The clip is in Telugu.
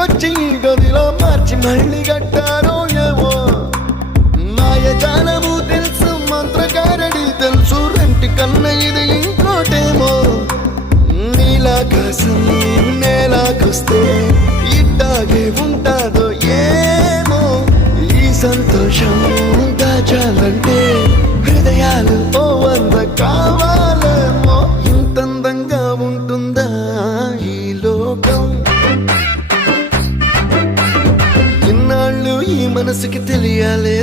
ఇంటికొచ్చి గదిలో మార్చి మళ్ళీ కట్టారో ఏమో మాయజాలము తెలుసు మంత్రకారడి తెలుసు రెంటి కన్న ఇది ఇంకోటేమో నీలాకాశం నేలాకొస్తే ఇట్టాగే ఉంటాదో ఏమో ఈ సంతోషం దాచాలంటే హృదయాలు ఓ వంద కావాలేమో ఇంతందంగా ఉంటుందా ఈ లోకం ఇన్నాళ్ళు ఈ మనసుకి తెలియాలే